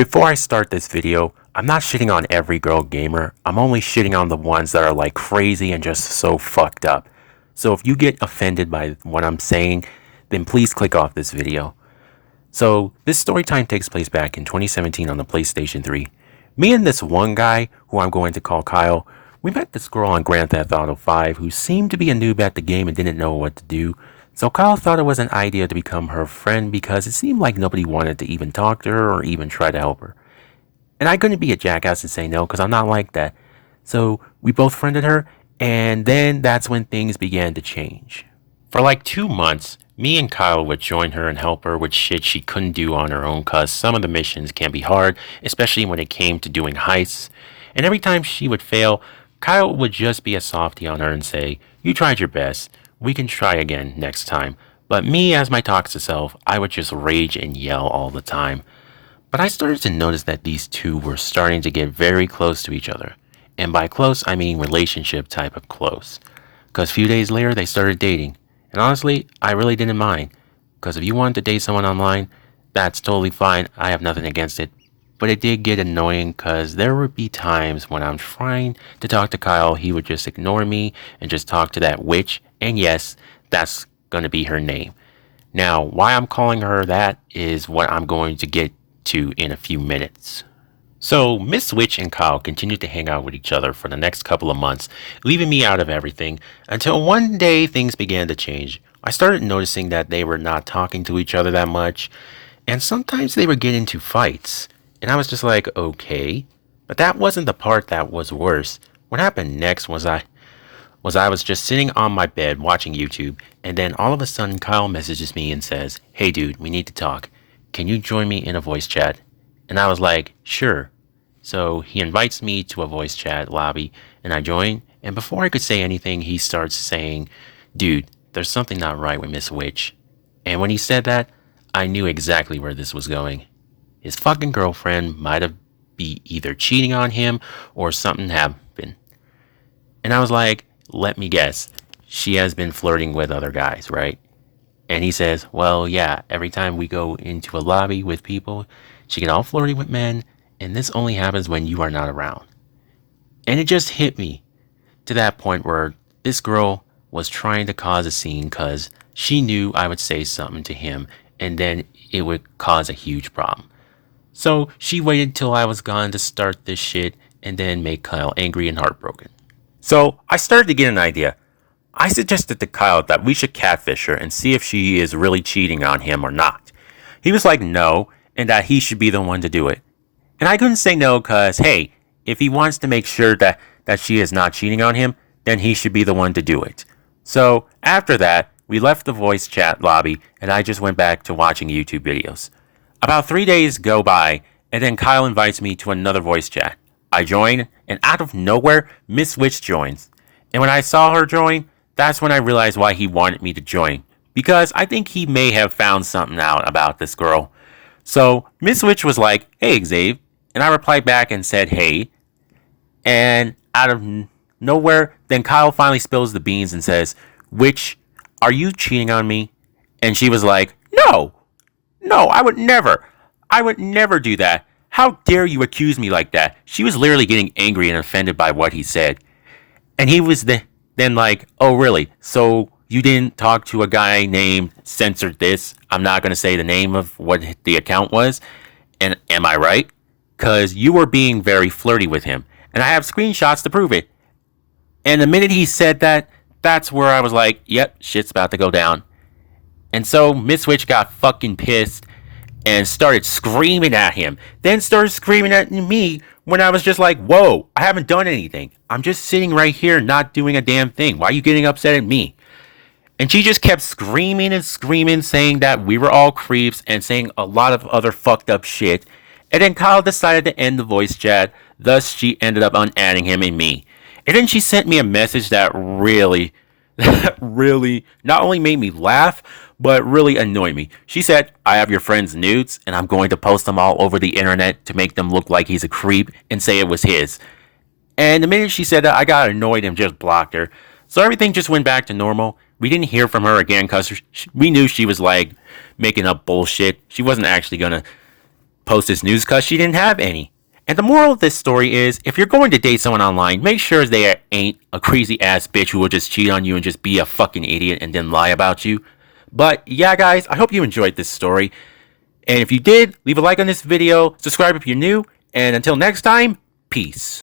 Before I start this video, I'm not shitting on every girl gamer. I'm only shitting on the ones that are like crazy and just so fucked up. So if you get offended by what I'm saying, then please click off this video. So this story time takes place back in 2017 on the PlayStation 3. Me and this one guy, who I'm going to call Kyle, we met this girl on Grand Theft Auto 5 who seemed to be a noob at the game and didn't know what to do. So Kyle thought it was an idea to become her friend because it seemed like nobody wanted to even talk to her or even try to help her. And I couldn't be a jackass and say no because I'm not like that. So we both friended her, and then that's when things began to change. For like 2 months, me and Kyle would join her and help her with shit she couldn't do on her own cause some of the missions can be hard, especially when it came to doing heists. And every time she would fail, Kyle would just be a softie on her and say, "You tried your best. We can try again next time." But me, as my toxic self, I would just rage and yell all the time. But I started to notice that these two were starting to get very close to each other. And by close, I mean relationship type of close. Because a few days later, they started dating. And honestly, I really didn't mind. Because if you wanted to date someone online, that's totally fine. I have nothing against it. But it did get annoying because there would be times when I'm trying to talk to Kyle, he would just ignore me and just talk to that witch. And yes, that's going to be her name. Now, why I'm calling her that is what I'm going to get to in a few minutes. So, Miss Witch and Kyle continued to hang out with each other for the next couple of months, leaving me out of everything, until one day things began to change. I started noticing that they were not talking to each other that much, and sometimes they would get into fights. And I was just like, okay. But that wasn't the part that was worse. What happened next was I was just sitting on my bed watching YouTube, and then all of a sudden Kyle messages me and says, "Hey dude, we need to talk. Can you join me in a voice chat?" And I was like, sure. So he invites me to a voice chat lobby, and I join, and before I could say anything, he starts saying, "Dude, there's something not right with Miss Witch." And when he said that, I knew exactly where this was going. His fucking girlfriend might have be either cheating on him or something happened. And I was like, let me guess. She has been flirting with other guys, right? And he says, well, yeah, every time we go into a lobby with people, she get all flirty with men, and this only happens when you are not around. And it just hit me to that point where this girl was trying to cause a scene because she knew I would say something to him, and then it would cause a huge problem. So she waited till I was gone to start this shit and then make Kyle angry and heartbroken. So I started to get an idea. I suggested to Kyle that we should catfish her and see if she is really cheating on him or not. He was like no, and that he should be the one to do it. And I couldn't say no because, hey, if he wants to make sure that she is not cheating on him, then he should be the one to do it. So after that, we left the voice chat lobby and I just went back to watching YouTube videos. About 3 days go by, and then Kyle invites me to another voice chat. I join, and out of nowhere, Miss Witch joins. And when I saw her join, that's when I realized why he wanted me to join. Because I think he may have found something out about this girl. So Miss Witch was like, "Hey, Xav." And I replied back and said, "Hey." And out of nowhere, then Kyle finally spills the beans and says, "Witch, are you cheating on me?" And she was like, "No. No, I would never. I would never do that. How dare you accuse me like that?" She was literally getting angry and offended by what he said. And he was then like, "Oh, really? So you didn't talk to a guy named Censored This? I'm not going to say the name of what the account was. And am I right? Because you were being very flirty with him. And I have screenshots to prove it." And the minute he said that, that's where I was like, yep, shit's about to go down. And so Miss Witch got fucking pissed and started screaming at him. Then started screaming at me when I was just like, whoa, I haven't done anything. I'm just sitting right here not doing a damn thing. Why are you getting upset at me? And she just kept screaming and screaming, saying that we were all creeps and saying a lot of other fucked up shit. And then Kyle decided to end the voice chat. Thus, she ended up unadding him and me. And then she sent me a message that really not only made me laugh, but really annoyed me. She said, "I have your friend's nudes, and I'm going to post them all over the internet to make them look like he's a creep and say it was his." And the minute she said that, I got annoyed and just blocked her. So everything just went back to normal. We didn't hear from her again because we knew she was like making up bullshit. She wasn't actually going to post this news because she didn't have any. And the moral of this story is, if you're going to date someone online, make sure they ain't a crazy ass bitch who will just cheat on you and just be a fucking idiot and then lie about you. But yeah, guys, I hope you enjoyed this story. And if you did, leave a like on this video, subscribe if you're new, and until next time, peace.